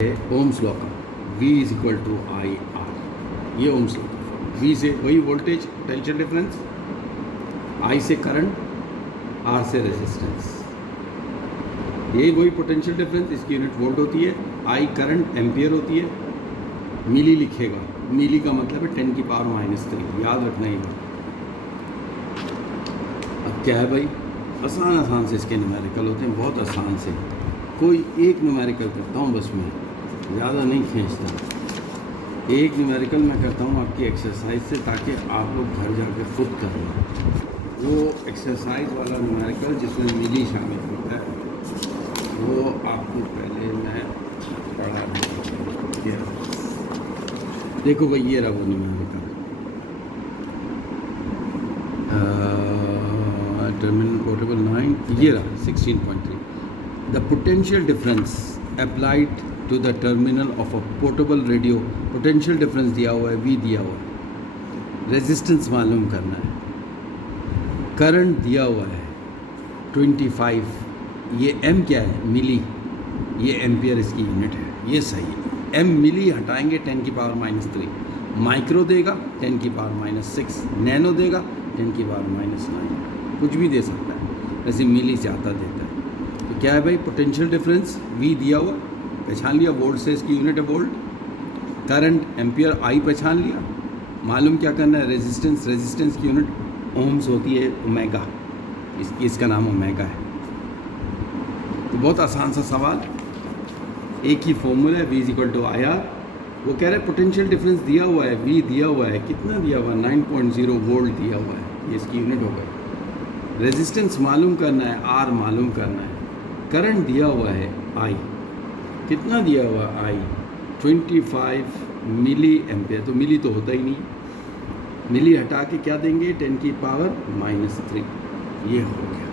Ohms law का V is equal to I R, ये Ohm's law का V से वही वोल्टेज पोटेंशियल डिफरेंस, I से करंट, R से रेजिस्टेंस, ये वही पोटेंशियल डिफरेंस, इसकी यूनिट वोल्ट होती है, I करंट एम्पियर होती है, मिली लिखेगा, मिली का मतलब है 10 की पावर -3, याद रखना ही बात। अब क्या है भाई, आसान से इसके न्यूमेरिकल होते हैं, बहुत आसान से। कोई एक न्यूमेरिकल करता हूँ बस, मैं ज़्यादा नहीं खींचता, एक न्यूमेरिकल मैं करता हूँ आपकी एक्सरसाइज से, ताकि आप लोग घर जाके खुद कर लें। वो एक्सरसाइज वाला न्यूमेरिकल जिसमें मिली शामिल होता है, वो आपको पहले मैं पढ़ा दूँ। देखो भाई, ये रहा वो न्यूमेरिकल, टर्मिनल पोर्टेबल 9, ये रहा 16.3। The potential difference applied to the terminal of a portable radio, potential difference दिया हुआ है, V दिया हुआ है, रेजिस्टेंस मालूम करना है, करंट दिया हुआ है 25, ये M क्या है, मिली, ये एम्पियर इसकी यूनिट है, ये सही है। M मिली हटाएंगे 10 की पावर -3, माइक्रो देगा 10 की पावर -6, नैनो देगा 10 की पावर -9, कुछ भी दे सकता है, वैसे मिली ज़्यादा देता है। तो क्या है भाई, पोटेंशियल डिफरेंस V दिया हुआ, पहचान लिया, वोल्ट से इसकी यूनिट है वोल्ट, करंट एम्पियर I पहचान लिया, मालूम क्या करना है, रेजिस्टेंस, रेजिस्टेंस की यूनिट ओम्स होती है, ओमेगा, इसका नाम ओमेगा है। तो बहुत आसान सा सवाल, एक ही फॉर्मूला है, V is equal to I R. वो कह रहे हैं पोटेंशियल डिफरेंस दिया हुआ है, V दिया हुआ है, कितना दिया हुआ है, 9.0 वोल्ट दिया हुआ है, ये इसकी यूनिट हो गई। रेजिस्टेंस मालूम करना है, R मालूम करना है, करंट दिया हुआ है I, कितना दिया हुआ है I, 25 मिली एम्पियर, तो मिली तो होता ही नहीं, मिली हटा के क्या देंगे, 10 की पावर -3, ये हो गया।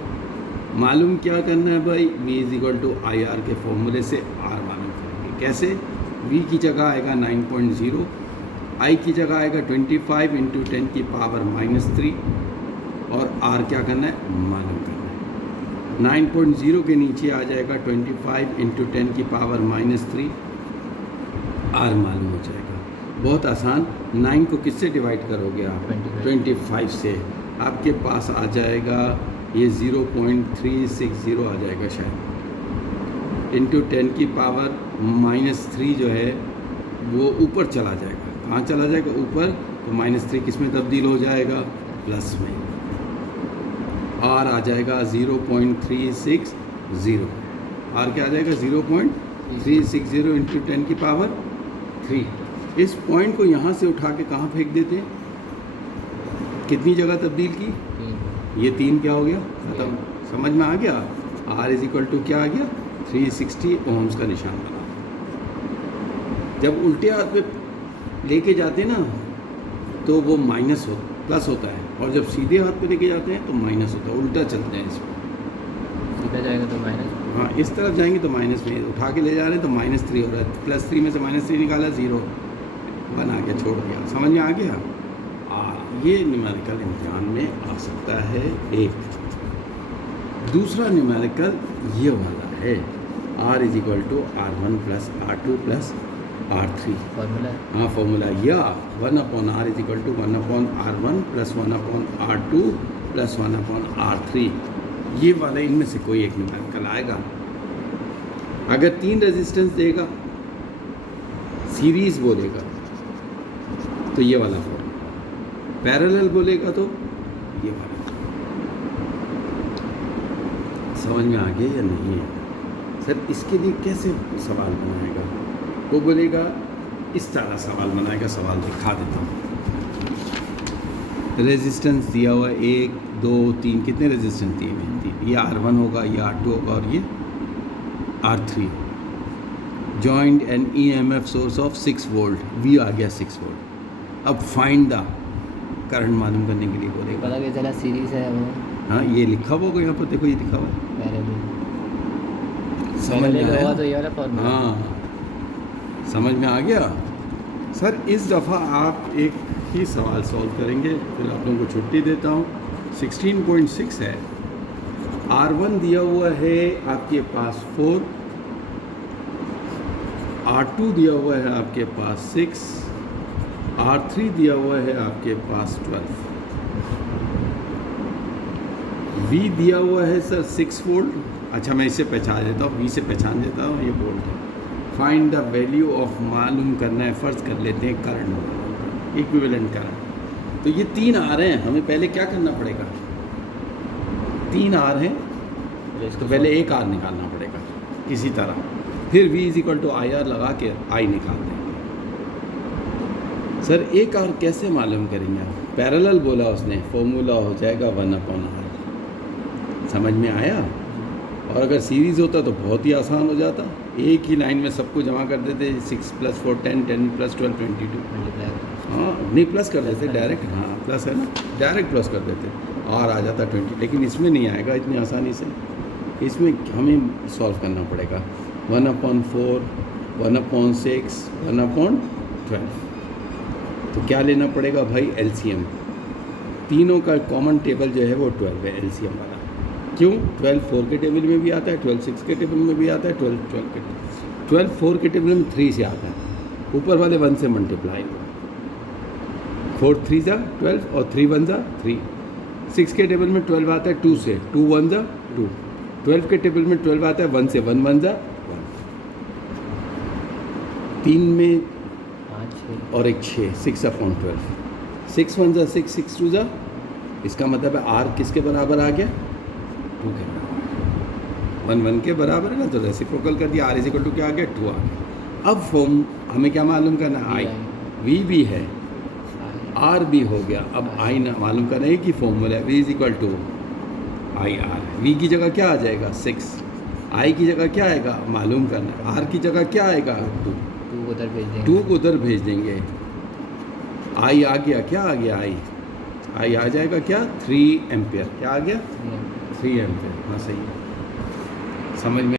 मालूम क्या करना है भाई, V is equal to I R के फॉर्मूले से R मालूम करेंगे। कैसे, V की जगह आएगा 9.0, I की जगह आएगा 25 इंटू 10 की पावर -3, और R क्या करना है, मालूम करना है। 9.0 के नीचे आ जाएगा 25 इंटू 10 की पावर -3, R मालूम हो जाएगा। बहुत आसान, 9 को किससे डिवाइड करोगे आप, 25 से, आपके पास आ जाएगा ये 0.360 आ जाएगा शायद, इंटू 10 की पावर -3 जो है वो ऊपर चला जाएगा, कहाँ चला जाएगा, ऊपर, तो -3 किस में तब्दील हो जाएगा, प्लस में, R आ जाएगा 0.360, R क्या आ जाएगा, 0.360 इंटू 10 की पावर 3। इस पॉइंट को यहाँ से उठा के कहाँ फेंक देते हैं, कितनी जगह तब्दील की, ये 3 क्या हो गया, ख़त्म, समझ में आ गया। R इज इक्वल टू क्या आ गया, 360 ओम्स का निशान बना। जब उल्टे हाथ पे लेके जाते हैं ना, तो वो माइनस हो, प्लस होता है, और जब सीधे हाथ पे लेके जाते हैं तो माइनस होता है, उल्टा चलते हैं इसमें, सीधा जाएगा तो माइनस, हाँ इस तरफ जाएंगे तो माइनस में, उठा के ले जा रहे हैं तो -3 हो रहा है, +3 में से -3 निकाला, 0 बना के छोड़ दिया, समझ में आ गया। ये न्यूमेरिकल इम्तिहान में आ सकता है एक। दूसरा न्यूमेरिकल ये वाला है, R is equal to R1 plus R2 plus R3, formula, हाँ फॉर्मूला, या 1/R is equal to 1/R1 plus 1/R2 plus 1/R3, ये वाला इनमें से कोई एक न्यूमेरिकल आएगा। अगर 3 रेजिस्टेंस देगा, सीरीज बोलेगा तो ये वाला फॉर्मूला, पैरेलल बोलेगा तो ये वाला। समझ में आ गया या नहीं है सर, इसके लिए कैसे सवाल बनाएगा, वो बोलेगा इस तरह सवाल बनाएगा, सवाल दिखा देता हूँ। रेजिस्टेंस दिया हुआ है 1 2 3, कितने रेजिस्टेंस दिए हुए हैं, 3, ये R1 होगा, ये R2 होगा, और ये R3। Joint an EMF source of 6 volt, V आ गया 6 वोल्ट। अब फाइंड द करंट मालूम करने के लिए बोलेगा, पता क्या चला, सीरीज है वो, हाँ ये लिखा हुआ होगा यहाँ पर, देखो ये लिखा हुआ है, पैरेलल, समझ में आया, तो ये वाला फॉर्मूला, हाँ समझ में आ गया। सर इस दफ़ा आप एक ही सवाल सॉल्व करेंगे, फिर आप लोगों को छुट्टी देता हूँ। 16.6 है, R1 दिया हुआ है आपके पास 4, R2 दिया हुआ है आपके पास 6, R3 दिया हुआ है आपके पास 12, V दिया हुआ है सर 6 वोल्ट। अच्छा मैं इससे पहचान देता हूँ, V से पहचान देता हूँ, ये वोल्ट है। फाइंड द वैल्यू ऑफ, मालूम करना है, फ़र्ज़ कर लेते हैं करंट, इक्विवेलेंट करंट। तो ये 3 आ रहे हैं, हमें पहले क्या करना पड़ेगा, 3 आर हैं तो पहले एक आर निकालना पड़ेगा किसी तरह, फिर V = IR लगा के I निकाल देंगे। सर एक आर कैसे मालूम करेंगे आप, पैरेलल बोला उसने, फॉर्मूला हो जाएगा 1/R। समझ में आया? और अगर सीरीज़ होता तो बहुत ही आसान हो जाता, एक ही लाइन में सबको जमा कर देते, 6 + 4 10, 10 + 12 22। हाँ नहीं प्लस कर देते डायरेक्ट, हाँ प्लस है ना, डायरेक्ट प्लस कर देते और आ जाता 20। लेकिन इसमें नहीं आएगा इतनी आसानी से, इसमें हमें सॉल्व करना पड़ेगा 1/4, 1/6, 1/12। तो क्या लेना पड़ेगा भाई, LCM। तीनों का कॉमन टेबल जो है वो 12 है, LCM वाला। क्यों? 12 4 के टेबल में भी आता है, 12 6 के टेबल में भी आता है, 12 12 के 12 4 के टेबल में 3 से आता है, ऊपर वाले 1 से मल्टीप्लाई हुआ, 4 3 ज़ा 12 और 3 1 ज़ा 3। 6 के टेबल में 12 आता है 2 से, 2 1 ज़ा 2। 12 के टेबल में 12 आता है 1 से, 1 1 ज़ा 1। 3 में 5 और एक 6, 6/12। 6 1 ज़ा 6, 6 2 ज़ा, इसका मतलब है R किसके बराबर आ गया, 2 के बराबर। 1 1 के बराबर है ना, तो रेसिप्रोकल कर दिया, R = क्या आ गया, 2 आ गया। अब फॉर्म हमें क्या मालूम करना है, I, V भी है, R भी हो गया। अब I ना मालूम करना है कि फॉर्मूला है V = IR। V की जगह क्या आ जाएगा, 6। I की जगह क्या आएगा मालूम करना है, R की जगह क्या आएगा, 2। 2 उधर भेज देंगे, 2 को उधर भेज देंगे। I आ गया, क्या आ गया, I आ जाएगा क्या, 3 एम्पियर। क्या आ गया, 3 एम्पियर। हाँ सही है, समझ में